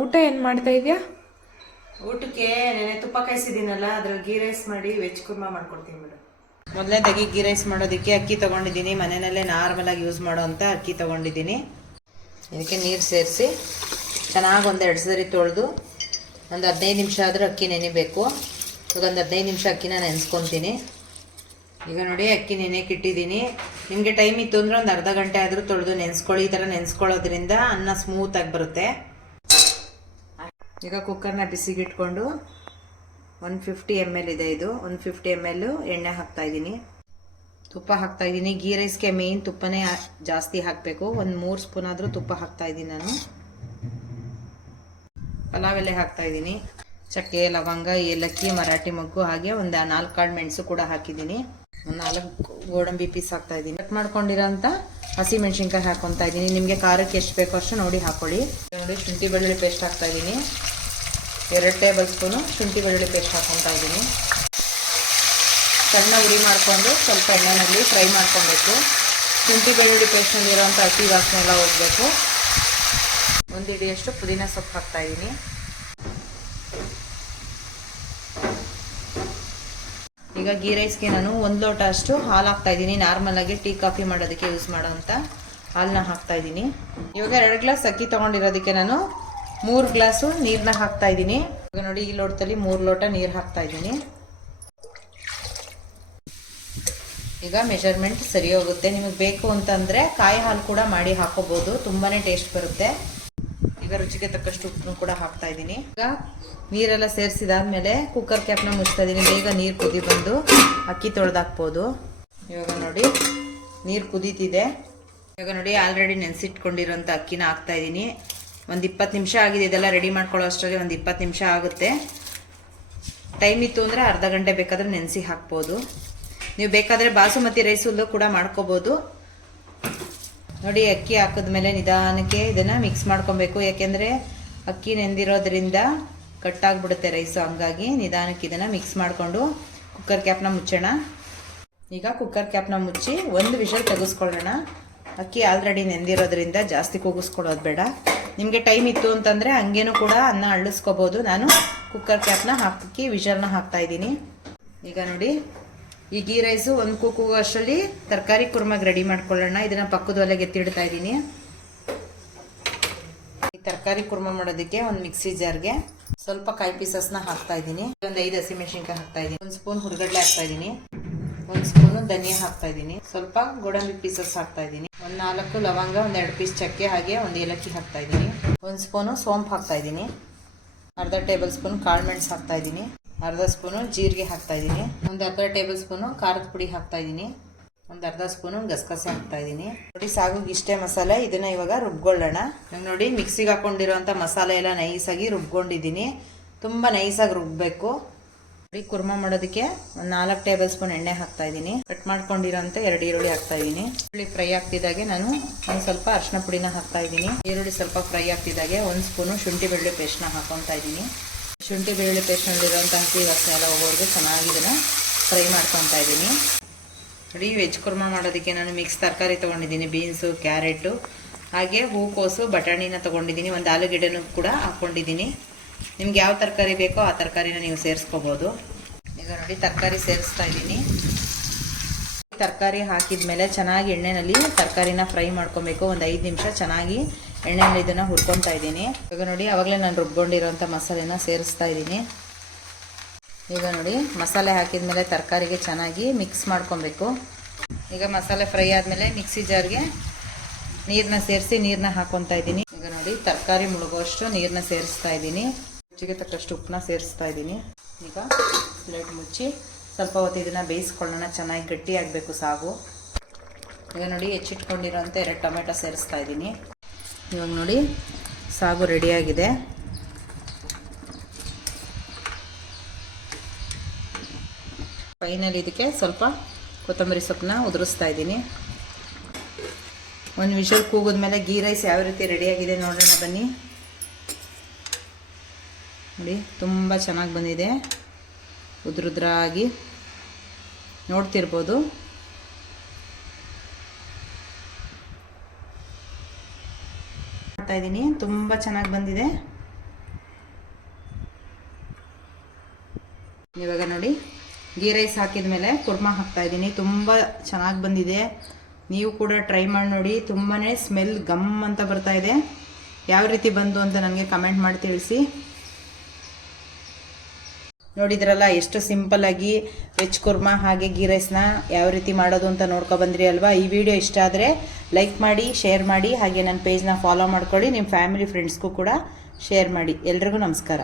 ಊಟ ಏನು ಮಾಡ್ತಾ ಇದೆಯಾ? ಊಟಕ್ಕೆ ನೆನೆ ತುಪ್ಪ ಕಾಯಿಸಿದ್ದೀನಲ್ಲ, ಅದ್ರಲ್ಲಿ ಗೀ ರೈಸ್ ಮಾಡಿ ವೆಜ್ ಕುರ್ಮಾ ಮಾಡ್ಕೊಡ್ತೀನಿ ಮೇಡಮ್. ಮೊದಲನೇದಾಗಿ ಗೀ ರೈಸ್ ಮಾಡೋದಕ್ಕೆ ಅಕ್ಕಿ ತೊಗೊಂಡಿದ್ದೀನಿ. ಮನೆಯಲ್ಲೇ ನಾರ್ಮಲಾಗಿ ಯೂಸ್ ಮಾಡೋ ಅಂಥ ಅಕ್ಕಿ ತೊಗೊಂಡಿದ್ದೀನಿ. ಇದಕ್ಕೆ ನೀರು ಸೇರಿಸಿ ಚೆನ್ನಾಗಿ ಒಂದೆರಡು ಸರಿ ತೊಳೆದು ಒಂದು 15 ನಿಮಿಷ ಆದರೂ ಅಕ್ಕಿ ನೆನೆಬೇಕು. ಇವಾಗ ಒಂದು 15 ನಿಮಿಷ ಅಕ್ಕಿನ ನೆನೆಸ್ಕೊತೀನಿ. ಈಗ ನೋಡಿ ಅಕ್ಕಿ ನೆನೆಯಕ್ಕೆ ಇಟ್ಟಿದ್ದೀನಿ. ನಿಮಗೆ ಟೈಮ್ ಇತ್ತು ಅಂದರೆ ಒಂದು ಅರ್ಧ ಗಂಟೆ ಆದರೂ ತೊಳೆದು ನೆನೆಸ್ಕೊಳ್ಳಿ. ಈ ಥರ ನೆನೆಸ್ಕೊಳ್ಳೋದ್ರಿಂದ ಅನ್ನ ಸ್ಮೂತಾಗಿ ಬರುತ್ತೆ. ಈಗ ಕುಕ್ಕರ್ನ ಬಿಸಿಗಿಟ್ಕೊಂಡು 150 ml ಇದೆ. ಇದು 150 ml ಎಣ್ಣೆ ಹಾಕ್ತಾಯಿದ್ದೀನಿ. ತುಪ್ಪ ಹಾಕ್ತಾಯಿದ್ದೀನಿ. ಗೀ ರೈಸ್ಗೆ ಮೇಯ್ನ್ ತುಪ್ಪನೇ ಜಾಸ್ತಿ ಹಾಕಬೇಕು. ಒಂದು 3 ಸ್ಪೂನ್ ಆದರೂ ತುಪ್ಪ ಹಾಕ್ತಾಯಿದ್ದೀನಿ ನಾನು. ಪಲಾವ್ ಎಲೆ ಹಾಕ್ತಾಯಿದ್ದೀನಿ. ಚಕ್ಕೆ, ಲವಂಗ, ಏಲಕ್ಕಿ, ಮರಾಠಿ ಮೊಗ್ಗು, ಹಾಗೆ ಒಂದು 4 ಕಾಳು ಮೆಣಸು ಕೂಡ ಹಾಕಿದ್ದೀನಿ. ಒಂದು 4 ಗೋಡಂಬಿ ಪೀಸ್ ಹಾಕ್ತಾಯಿದ್ದೀನಿ. ಕಟ್ ಮಾಡ್ಕೊಂಡಿರೋಂಥ ಹಸಿ ಮೆಣಸಿನ್ಕಾಯಿ ಹಾಕ್ಕೊತಾ ಇದ್ದೀನಿ. ನಿಮಗೆ ಖಾರಕ್ಕೆ ಎಷ್ಟು ಬೇಕೋ ಅಷ್ಟು ನೋಡಿ ಹಾಕ್ಕೊಳ್ಳಿ. ನೋಡಿ ಶುಂಠಿ ಬೆಳ್ಳುಳ್ಳಿ ಪೇಸ್ಟ್ ಹಾಕ್ತಾಯಿದ್ದೀನಿ. 2 ಟೇಬಲ್ ಸ್ಪೂನು ಶುಂಠಿ ಬೆಳ್ಳುಳ್ಳಿ ಪೇಸ್ಟ್ ಹಾಕ್ಕೊತಾ ಇದ್ದೀನಿ. ಸಣ್ಣ ಉರಿ ಮಾಡಿಕೊಂಡು ಸ್ವಲ್ಪ ಎಣ್ಣೆಯಲ್ಲಿ ಫ್ರೈ ಮಾಡ್ಕೊಬೇಕು. ಶುಂಠಿ ಬೆಳ್ಳುಳ್ಳಿ ಪೇಸ್ಟ್ನಲ್ಲಿರೋಂಥ ಹಸಿ ವಾಸನೆ ಎಲ್ಲ ಹೋಗಬೇಕು. 1 ಹಿಡಿಯಷ್ಟು ಪುದೀನ ಸೊಪ್ಪು ಹಾಕ್ತಾಯಿದ್ದೀನಿ. ಈಗ ಗೀ ರೈಸ್ಗೆ ನಾನು 1 ಲೋಟ ಅಷ್ಟು ಹಾಲು ಹಾಕ್ತಾಯಿದ್ದೀನಿ. ನಾರ್ಮಲಾಗಿ ಟೀ ಕಾಫಿ ಮಾಡೋದಕ್ಕೆ ಯೂಸ್ ಮಾಡೋವಂಥ ಹಾಲನ್ನ ಹಾಕ್ತಾಯಿದ್ದೀನಿ. ಇವಾಗ 2 ಗ್ಲಾಸ್ ಅಕ್ಕಿ ತೊಗೊಂಡಿರೋದಕ್ಕೆ ನಾನು 3 ಗ್ಲಾಸು ನೀರನ್ನ ಹಾಕ್ತಾಯಿದ್ದೀನಿ. ಇವಾಗ ನೋಡಿ ಈ ಲೋಟದಲ್ಲಿ 3 ಲೋಟ ನೀರು ಹಾಕ್ತಾಯಿದ್ದೀನಿ. ಈಗ ಮೆಜರ್ಮೆಂಟ್ ಸರಿ ಹೋಗುತ್ತೆ. ನಿಮಗೆ ಬೇಕು ಅಂತಂದರೆ ಕಾಯಿ ಹಾಲು ಕೂಡ ಮಾಡಿ ಹಾಕೋಬೋದು, ತುಂಬಾ ಟೇಸ್ಟ್ ಬರುತ್ತೆ. ಈಗ ರುಚಿಗೆ ತಕ್ಕಷ್ಟು ಉಪ್ಪನ್ನು ಕೂಡ ಹಾಕ್ತಾ ಇದ್ದೀನಿ. ಈಗ ನೀರೆಲ್ಲ ಸೇರಿಸಿದಾದ್ಮೇಲೆ ಕುಕ್ಕರ್ ಕ್ಯಾಪ್ನ ಮುಚ್ತಾ ಇದ್ದೀನಿ. ಬೇಗ ನೀರು ಕುದಿ ಬಂದು ಅಕ್ಕಿ ತೊಳೆದಾಕ್ಬೋದು. ಇವಾಗ ನೋಡಿ ನೀರು ಕುದೀತಿದೆ. ಇವಾಗ ನೋಡಿ ಆಲ್ರೆಡಿ ನೆನೆಸಿಟ್ಕೊಂಡಿರೋಂಥ ಅಕ್ಕಿನ ಹಾಕ್ತಾ ಇದ್ದೀನಿ. ಒಂದು 20 ನಿಮಿಷ ಆಗಿದೆ. ಇದೆಲ್ಲ ರೆಡಿ ಮಾಡ್ಕೊಳ್ಳೋ ಅಷ್ಟರಲ್ಲಿ ಒಂದು 20 ನಿಮಿಷ ಆಗುತ್ತೆ. ಟೈಮ್ ಇತ್ತು ಅಂದರೆ ಅರ್ಧ ಗಂಟೆ ಬೇಕಾದರೆ ನೆನೆಸಿ ಹಾಕ್ಬೋದು. ನೀವು ಬೇಕಾದರೆ ಬಾಸುಮತಿ ರೈಸಲ್ಲೂ ಕೂಡ ಮಾಡ್ಕೋಬೋದು. ನೋಡಿ ಅಕ್ಕಿ ಹಾಕಿದ್ಮೇಲೆ ನಿಧಾನಕ್ಕೆ ಇದನ್ನು ಮಿಕ್ಸ್ ಮಾಡ್ಕೊಬೇಕು. ಯಾಕೆಂದರೆ ಅಕ್ಕಿ ನೆಂದಿರೋದ್ರಿಂದ ಕಟ್ಟಾಗ್ಬಿಡುತ್ತೆ ರೈಸು. ಹಂಗಾಗಿ ನಿಧಾನಕ್ಕೆ ಇದನ್ನು ಮಿಕ್ಸ್ ಮಾಡಿಕೊಂಡು ಕುಕ್ಕರ್ ಕ್ಯಾಪ್ನ ಮುಚ್ಚೋಣ. ಈಗ ಕುಕ್ಕರ್ ಕ್ಯಾಪ್ನ ಮುಚ್ಚಿ 1 ವಿಷಲ್ ತೆಗೆಸ್ಕೊಳ್ಳೋಣ. ಅಕ್ಕಿ ಆಲ್ರೆಡಿ ನೆಂದಿರೋದ್ರಿಂದ ಜಾಸ್ತಿ ಕೂಗಿಸ್ಕೊಳ್ಳೋದು ಬೇಡ. ನಿಮಗೆ ಟೈಮ್ ಇತ್ತು ಅಂತಂದರೆ ಹಂಗೇನೂ ಕೂಡ ಅನ್ನ ಅಳ್ಳಿಸ್ಕೋಬೋದು. ನಾನು ಕುಕ್ಕರ್ ಕ್ಯಾಪ್ನ ಹಾಕಿ ವಿಷಲ್ನ ಹಾಕ್ತಾಯಿದ್ದೀನಿ. ಈಗ ನೋಡಿ ಈ ಗೀ ರೈಸು 1 ಕೂಗು ಅಷ್ಟರಲ್ಲಿ ತರಕಾರಿ ಕುರ್ಮಾಗೆ ರೆಡಿ ಮಾಡ್ಕೊಳ್ಳೋಣ. ಇದನ್ನು ಪಕ್ಕದ ಒಲೆಗೆ ಎತ್ತಿಡ್ತಾ ಇದ್ದೀನಿ. ಈ ತರಕಾರಿ ಕುರ್ಮಾ ಮಾಡೋದಕ್ಕೆ ಒಂದು ಮಿಕ್ಸಿ ಜಾರ್ಗೆ ಸ್ವಲ್ಪ ಕಾಯಿ ಪೀಸಸ್ನ ಹಾಕ್ತಾ ಇದ್ದೀನಿ. ಒಂದು 5 ಹಸಿಮೆಣಸಿನ್ಕಾಯಿ ಹಾಕ್ತಾ ಇದ್ದೀನಿ. 1 ಸ್ಪೂನ್ ಹುರ್ಗಡ್ಲೆ ಹಾಕ್ತಾ ಇದ್ದೀನಿ. 1 ಸ್ಪೂನು ಧನಿಯಾ ಹಾಕ್ತಾ ಇದ್ದೀನಿ. ಸ್ವಲ್ಪ ಗೋಡಂಬಿ ಪೀಸಸ್ ಹಾಕ್ತಾ ಇದ್ದೀನಿ. ಒಂದು 4 ಲವಂಗ, ಒಂದು 2 ಪೀಸ್ ಚಕ್ಕೆ, ಹಾಗೆ ಒಂದು ಏಲಕ್ಕಿ ಹಾಕ್ತಾ ಇದ್ದೀನಿ. 1 ಸ್ಪೂನು ಸೋಂಪು ಹಾಕ್ತಾ ಇದ್ದೀನಿ. ಅರ್ಧ ಟೇಬಲ್ ಸ್ಪೂನ್ ಕಾಳು ಮೆಣಸು ಹಾಕ್ತಾ ಇದ್ದೀನಿ. ಅರ್ಧ ಸ್ಪೂನು ಜೀರಿಗೆ ಹಾಕ್ತಾ ಇದ್ದೀನಿ. ಒಂದು ಅರ್ಧ ಟೇಬಲ್ ಸ್ಪೂನು ಖಾರದ ಪುಡಿ ಹಾಕ್ತಾ ಇದ್ದೀನಿ. ಒಂದು ಅರ್ಧ ಸ್ಪೂನು ಗಸಗಸೆ ಹಾಕ್ತಾ ಇದ್ದೀನಿ. ನೋಡಿ ಸಾಗುಗೆ ಇಷ್ಟೇ ಮಸಾಲೆ. ಇದನ್ನ ಇವಾಗ ರುಬ್ಕೊಳ್ಳೋಣ. ನೋಡಿ ಮಿಕ್ಸಿಗೆ ಹಾಕೊಂಡಿರೋಂಥ ಮಸಾಲೆ ಎಲ್ಲ ನೈಸಾಗಿ ರುಬ್ಕೊಂಡಿದ್ದೀನಿ. ತುಂಬ ನೈಸಾಗಿ ರುಬ್ಬೇಕು. ನೋಡಿ ಕುರ್ಮಾ ಮಾಡೋದಕ್ಕೆ ಒಂದು 4 ಟೇಬಲ್ ಸ್ಪೂನ್ ಎಣ್ಣೆ ಹಾಕ್ತಾ ಇದ್ದೀನಿ. ಕಟ್ ಮಾಡ್ಕೊಂಡಿರೋಂಥ 2 ಈರುಳ್ಳಿ ಹಾಕ್ತಾ ಇದ್ದೀನಿ. ಈರುಳ್ಳಿ ಫ್ರೈ ಆಗ್ತಿದ್ದಾಗೆ ನಾನು ಒಂದು ಸ್ವಲ್ಪ ಅರಿಶಿನ ಪುಡಿನ ಹಾಕ್ತಾ ಇದ್ದೀನಿ. ಈರುಳ್ಳಿ ಸ್ವಲ್ಪ ಫ್ರೈ ಆಗ್ತಿದ್ದಾಗೆ 1 ಸ್ಪೂನು ಶುಂಠಿ ಬೆಳ್ಳುಳ್ಳಿ ಪೇಸ್ಟ್ನ ಹಾಕೊತಾ ಇದ್ದೀನಿ. ಶುಂಠಿ ಬೆಳ್ಳುಳ್ಳಿ ಪೇಸ್ಟ್ನಲ್ಲಿರೋಂಥ ಹಸಿ ವಾಸನೆ ಎಲ್ಲ ಹೋಗೋವರೆಗೂ ಚೆನ್ನಾಗಿ ಇದನ್ನು ಫ್ರೈ ಮಾಡ್ಕೊತಾ ಇದ್ದೀನಿ. ನೋಡಿ ವೆಜ್ ಕುರ್ಮಾ ಮಾಡೋದಕ್ಕೆ ನಾನು ಮಿಕ್ಸ್ ತರಕಾರಿ ತೊಗೊಂಡಿದ್ದೀನಿ. ಬೀನ್ಸು, ಕ್ಯಾರೆಟು, ಹಾಗೆ ಹೂಕೋಸು, ಬಟಾಣಿನ ತೊಗೊಂಡಿದ್ದೀನಿ. ಒಂದು ಆಲೂಗೆಡ್ಡೆನೂ ಕೂಡ ಹಾಕ್ಕೊಂಡಿದ್ದೀನಿ. ನಿಮ್ಗೆ ಯಾವ ತರಕಾರಿ ಬೇಕೋ ಆ ತರಕಾರಿನ ನೀವು ಸೇರಿಸ್ಕೋಬೋದು. ಈಗ ನೋಡಿ ತರಕಾರಿ ಸೇರಿಸ್ತಾ ಇದ್ದೀನಿ. ತರಕಾರಿ ಹಾಕಿದ ಮೇಲೆ ಚೆನ್ನಾಗಿ ಎಣ್ಣೆಯಲ್ಲಿ ತರಕಾರಿನ ಫ್ರೈ ಮಾಡ್ಕೊಬೇಕು. ಒಂದು 5 ನಿಮಿಷ ಚೆನ್ನಾಗಿ ಎಣ್ಣೆಯಲ್ಲಿ ಇದನ್ನು ಹುರ್ಕೊತಾ ಇದ್ದೀನಿ. ಇವಾಗ ನೋಡಿ ಆವಾಗಲೇ ನಾನು ರುಬ್ಕೊಂಡಿರೋಂಥ ಮಸಾಲೆನ ಸೇರಿಸ್ತಾ ಇದ್ದೀನಿ. ಈಗ ನೋಡಿ ಮಸಾಲೆ ಹಾಕಿದ ಮೇಲೆ ತರಕಾರಿಗೆ ಚೆನ್ನಾಗಿ ಮಿಕ್ಸ್ ಮಾಡ್ಕೊಬೇಕು. ಈಗ ಮಸಾಲೆ ಫ್ರೈ ಆದಮೇಲೆ ಮಿಕ್ಸಿ ಜಾರ್ಗೆ ನೀರನ್ನ ಸೇರಿಸಿ ನೀರನ್ನ ಹಾಕ್ಕೊತಾ ಇದ್ದೀನಿ. ಈಗ ನೋಡಿ ತರಕಾರಿ ಮುಳುಗೋಷ್ಟು ನೀರನ್ನ ಸೇರಿಸ್ತಾ ಇದ್ದೀನಿ. ರುಚಿಗೆ ತಕ್ಕಷ್ಟು ಉಪ್ಪನ್ನ ಸೇರಿಸ್ತಾ ಇದ್ದೀನಿ. ಈಗ ಪ್ಲೇಟ್ ಮುಚ್ಚಿ ಸ್ವಲ್ಪ ಹೊತ್ತು ಇದನ್ನು ಬೇಯಿಸ್ಕೊಳ್ಳೋಣ. ಚೆನ್ನಾಗಿ ಗಟ್ಟಿ ಆಗಬೇಕು ಸಾಗು. ಈಗ ನೋಡಿ ಹೆಚ್ಚಿಟ್ಕೊಂಡಿರೋಂಥ 2 ಟೊಮೆಟೊ ಸೇರಿಸ್ತಾ ಇದ್ದೀನಿ. ಇವಾಗ ನೋಡಿ ಸಾಗು ರೆಡಿಯಾಗಿದೆ. ಫೈನಲ್ ಇದಕ್ಕೆ ಸ್ವಲ್ಪ ಕೊತ್ತಂಬರಿ ಸೊಪ್ಪನ್ನ ಉದುರಿಸ್ತಾ ಇದ್ದೀನಿ. 1 ವಿಷಲ್ ಕೂಗಿದ್ಮೇಲೆ ಗೀ ರೈಸ್ ಯಾವ ರೀತಿ ರೆಡಿಯಾಗಿದೆ ನೋಡೋಣ ಬನ್ನಿ. ನೋಡಿ ತುಂಬ ಚೆನ್ನಾಗಿ ಬಂದಿದೆ. ಉದುರುದ್ರಾಗಿ ನೋಡ್ತಿರ್ಬೋದು. ಮಾಡ್ತಾ ಇದ್ದೀನಿ. ತುಂಬ ಚೆನ್ನಾಗಿ ಬಂದಿದೆ. ಇವಾಗ ನೋಡಿ ಗೀ ರೈಸ್ ಹಾಕಿದ ಮೇಲೆ ಕುರ್ಮಾ ಹಾಕ್ತಾಯಿದ್ದೀನಿ. ತುಂಬ ಚೆನ್ನಾಗಿ ಬಂದಿದೆ. ನೀವು ಕೂಡ ಟ್ರೈ ಮಾಡಿ ನೋಡಿ. ತುಂಬಾ ಸ್ಮೆಲ್ ಗಮ್ ಅಂತ ಬರ್ತಾ ಇದೆ. ಯಾವ ರೀತಿ ಬಂತು ಅಂತ ನನಗೆ ಕಮೆಂಟ್ ಮಾಡಿ ತಿಳಿಸಿ. ನೋಡಿದ್ರಲ್ಲ ಎಷ್ಟು ಸಿಂಪಲ್ಲಾಗಿ ವೆಜ್ ಕುರ್ಮಾ ಹಾಗೆ ಗೀ ರೈಸ್ನ ಯಾವ ರೀತಿ ಮಾಡೋದು ಅಂತ ನೋಡ್ಕೊಬಂದ್ರಿ ಅಲ್ವಾ. ಈ ವಿಡಿಯೋ ಇಷ್ಟ ಆದರೆ ಲೈಕ್ ಮಾಡಿ, ಶೇರ್ ಮಾಡಿ, ಹಾಗೆ ನನ್ನ ಪೇಜ್ನ ಫಾಲೋ ಮಾಡ್ಕೊಳ್ಳಿ. ನಿಮ್ಮ ಫ್ಯಾಮಿಲಿ ಫ್ರೆಂಡ್ಸ್ಗೂ ಕೂಡ ಶೇರ್ ಮಾಡಿ. ಎಲ್ರಿಗೂ ನಮಸ್ಕಾರ.